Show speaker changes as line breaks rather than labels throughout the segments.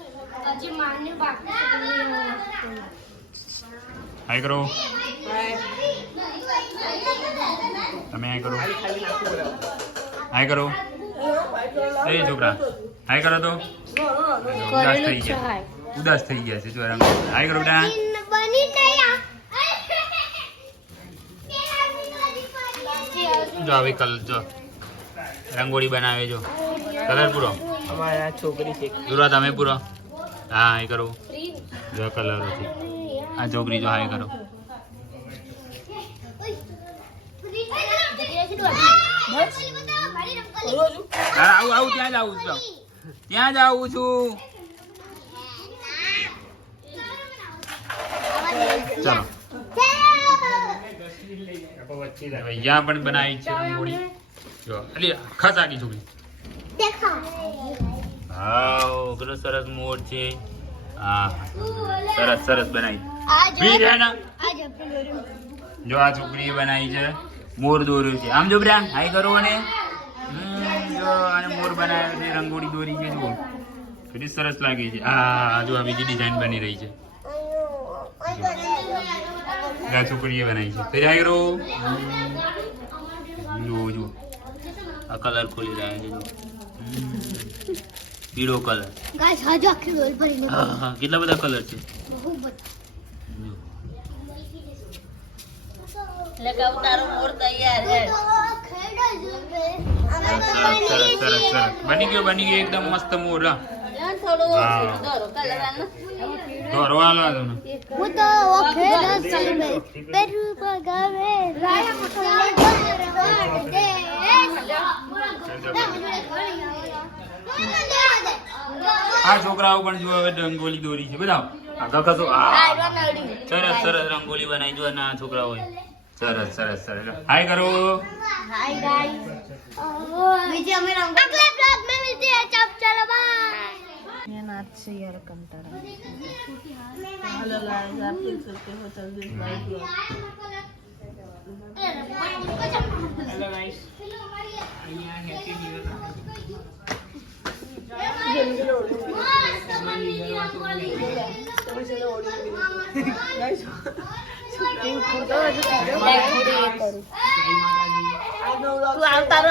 હજી માની બાકી
હાય કરો. તમે હાય કરો. હાય કરો. એ છોકરા. હાય કરો તો. ઉદાસ થઈ ગયા. ઉદાસ થઈ ગયા છે જો રંગ હાય કરો બેટા. જો આવી કલર જો. રંગોળી બનાવે જો. કલર પૂરો.
અમારા છોકરી છે.
દુરા તમે પૂરો. હા એ કરો. જો કલર છે આ છોકરી જો હાય કરો. હા આવું આવું ત્યાં જ આવું છું. ત્યાં જ આવું છું. ચલો. અહીંયા પણ બનાવી છે રંગોળી. જો અલી ખાસ છોકરી. હાવ કેટલો સરસ મોર છે. હા સરસ સરસ બનાવી. જો આ છોકરીએ બનાવી છે. મોર દોર્યું છે. આમ જો બ્રા હાઈ કરો અને જો આને મોર બનાવ્યો છે રંગોળી દોરી છે જુઓ. કેટલી સરસ લાગે છે. આ જો આ બીજી ડિઝાઇન બની રહી છે. આ છોકરીએ બનાવી છે. તૈયાર કરો. જુઓ જુઓ. આ કલર ખોલી રહ્યા છે જુઓ હમ, પીળો કલર
ગાઈસ હજુ આખી રોલ ભરી
હા હા કેટલા બધા કલર છે
બહુ બધા
જુઓ.
લગાવ તારો મોર તૈયાર હે
સરસ સરસ સરસ સરસ બની ગયો બની ગયો એકદમ મસ્ત મોર હા.
થોડું
હા.
દોરો કલર
દોરો હાલો હાલો ને.
હું તો ઓખેડા સલમે પેરુ પગાવે
આ છોકરાઓ પણ જો હવે રંગોલી દોરી છે બધા આગળ કશો સરસ સરસ રંગોલી બનાવી જો ના છોકરાઓએ સરસ સરસ સરસ હાય કરો
બીજી અમે રંગો અગલે બ્લોગ में मिलते हैं चप चलो बाय
ये नाच से यार कंटारा हेलो गाइस आप देख सकते हो चल this my blog hello guys અહીંયા હેપી ન્યુ તું આ તારો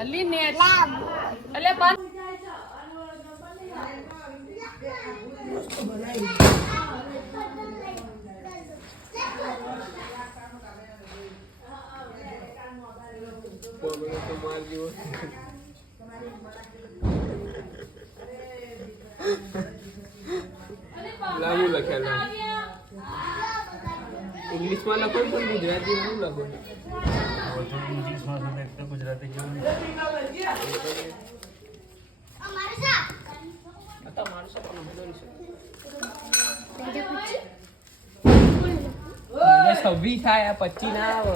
અલી ને એટલે બંધ
લાવ્યું લખેલું. ઇંગ્લિશમાં લખો પણ ગુજરાતીમાં શું લખો? છે છવ્વીસ થાય આ પચી ના આવે.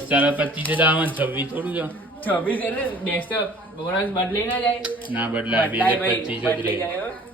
તમે
પચીસ જ આવે છવ્વીસ થોડું છે.
છવ્વીસ એટલે બેસ્ટ બોનસ બદલી ના જાય.
ના બદલાય પચીસ જ
જાય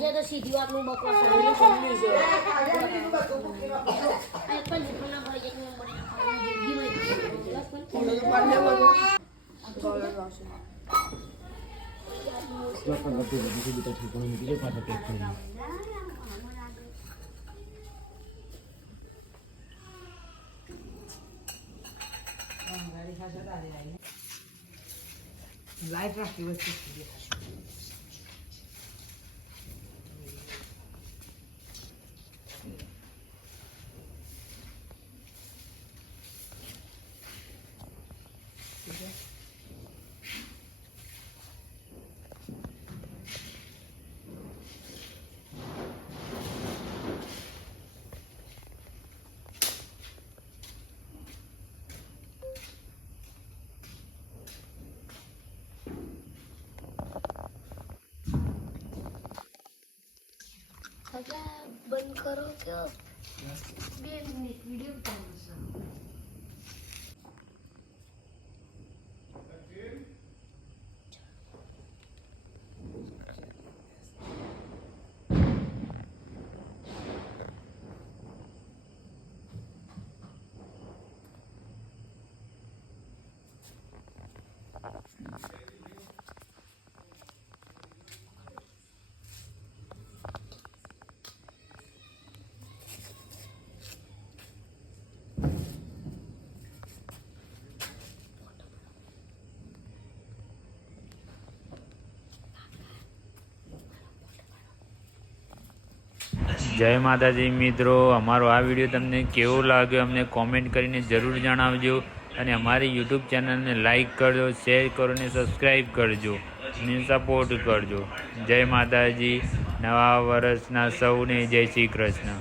લાગ્યા તો સીધી વાતનું બકવાસ આવી સમજી છે. આ પણ જીવનના ભાઈ એક
લાઈટ રાખી વચ્ચે
બંધ કરો કે બે મિનિટ વીડિયો ઉતારું છું
જય માતાજી મિત્રો, અમારો આ વીડિયો તમને કેવો લાગ્યો અમને કોમેન્ટ કરીને જરૂર જણાવજો અને અમારી યુટ્યુબ ચેનલને લાઇક કરજો શેર કરો અને સબસ્ક્રાઈબ કરજો અને સપોર્ટ કરજો. જય માતાજી, નવા વર્ષના સૌને જય શ્રી કૃષ્ણ.